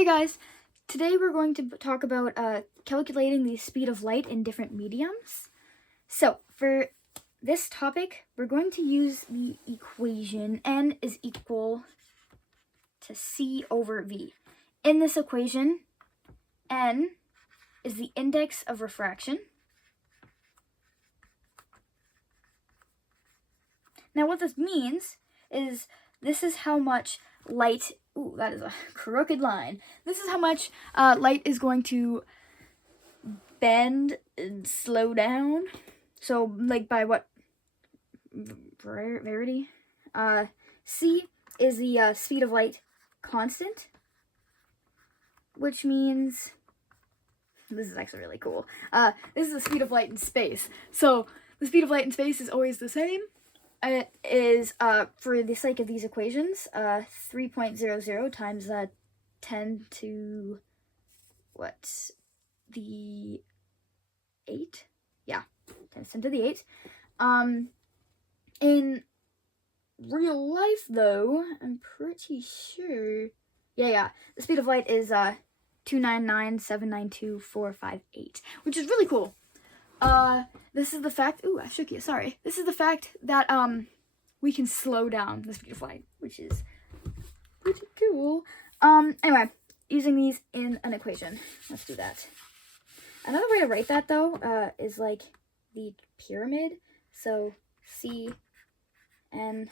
Hey guys, today we're going to talk about calculating the speed of light in different mediums. So for this topic, we're going to use the equation n is equal to c over v. In this equation, n is the index of refraction. Now what this means is this is how much light, ooh, that is a crooked line. This is how much light is going to bend and slow down. So like by what rarity? C is the speed of light constant, which means, this is actually really cool. This is the speed of light in space. So the speed of light in space is always the same. It is, for the sake of these equations, 3.00 times 10 to, the 8? Yeah, times 10 to the 8. In real life, though, I'm pretty sure, the speed of light is 299,792,458, which is really cool. This is the fact, ooh, I shook you, sorry. This is the fact that, we can slow down the speed of light, which is pretty cool. Anyway, using these in an equation. Let's do that. Another way to write that, though, is like the pyramid. So, C, N,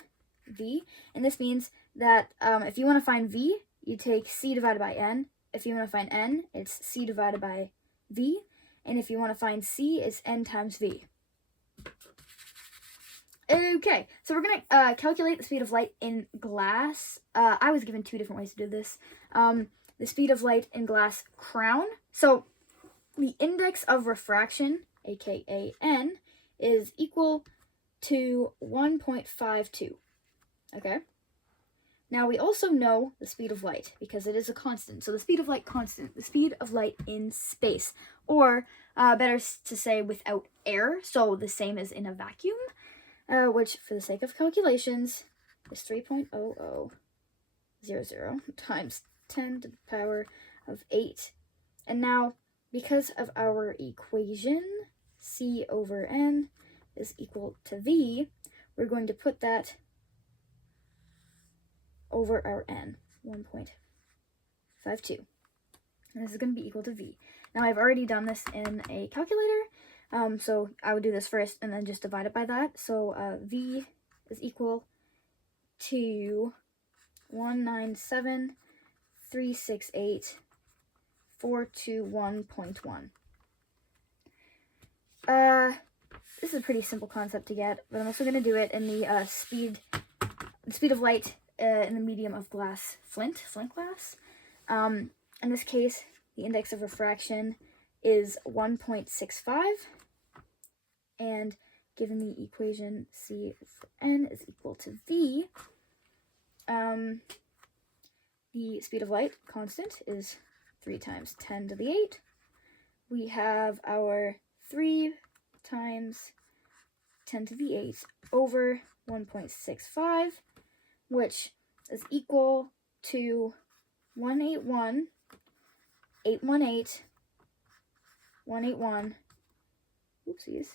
V. And this means that, if you want to find V, you take C divided by N. If you want to find N, it's C divided by V. And if you want to find C, it's N times V. Okay, so we're going to calculate the speed of light in glass. I was given two different ways to do this. The speed of light in glass crown. So the index of refraction, aka N, is equal to 1.52. Okay? Now we also know the speed of light because it is a constant. So the speed of light constant, the speed of light in space, or better to say without air, so the same as in a vacuum, which for the sake of calculations is 3.0000 times 10 to the power of 8. And now because of our equation, C over N is equal to V, we're going to put that over our N, 1.52. And this is going to be equal to V. Now, I've already done this in a calculator, so I would do this first and then just divide it by that. So, V is equal to 197,368,421.1. This is a pretty simple concept to get, but I'm also going to do it in the speed of light in the medium of glass, flint glass. In this case, the index of refraction is 1.65, and given the equation C for N is equal to V, the speed of light constant is 3 times 10 to the 8. We have our 3 times 10 to the 8 over 1.65, which is equal to 181,818,181, oopsies,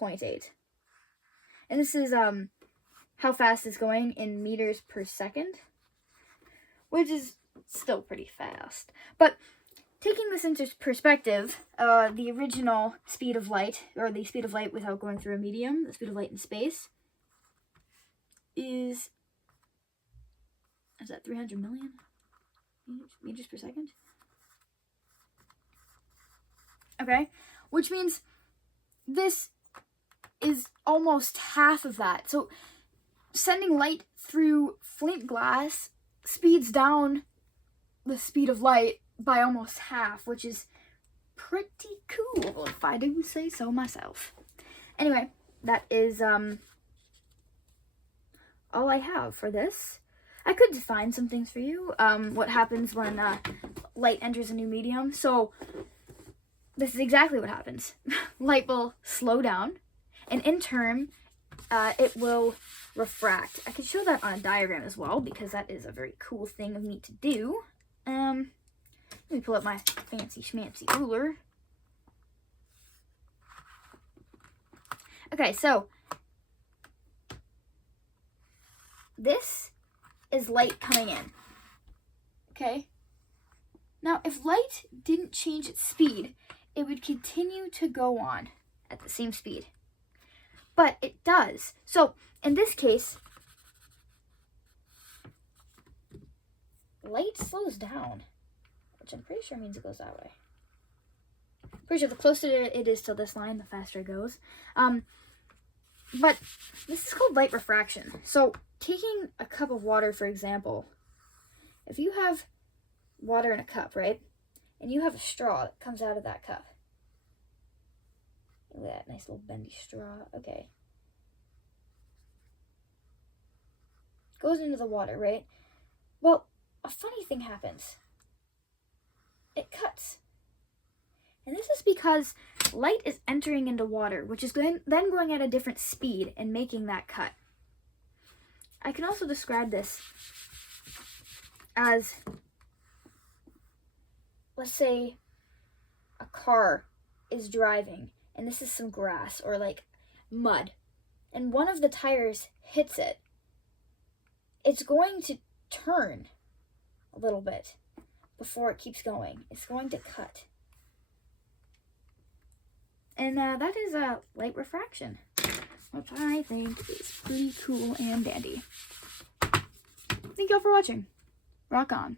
0.8. And this is how fast it's going in meters per second, which is still pretty fast. But taking this into perspective, the original speed of light, or the speed of light without going through a medium, the speed of light in space, is that 300 million meters per second? Okay, which means this is almost half of that. So sending light through flint glass speeds down the speed of light by almost half, which is pretty cool, if I do say so myself. Anyway, that is all I have for this. I could define some things for you, what happens when light enters a new medium. So this is exactly what happens. Light will slow down, and in turn, it will refract. I could show that on a diagram as well, because that is a very cool thing of me to do. me pull up my fancy schmancy ruler. Okay, so this is light coming in. Okay? Now, if light didn't change its speed, it would continue to go on at the same speed. But it does. So, in this case, light slows down, which I'm pretty sure means it goes that way. Pretty sure the closer it is to this line, the faster it goes. But this is called light refraction. So, taking a cup of water, for example, if you have water in a cup, right? And you have a straw that comes out of that cup. Look at that nice little bendy straw. Okay. Goes into the water, right? Well, a funny thing happens. It cuts. And this is because light is entering into water, which is then going at a different speed and making that cut. I can also describe this as, let's say a car is driving and this is some grass or like mud and one of the tires hits it. It's going to turn a little bit before it keeps going. It's going to cut. And that is light refraction, which I think is pretty cool and dandy. Thank y'all for watching. Rock on.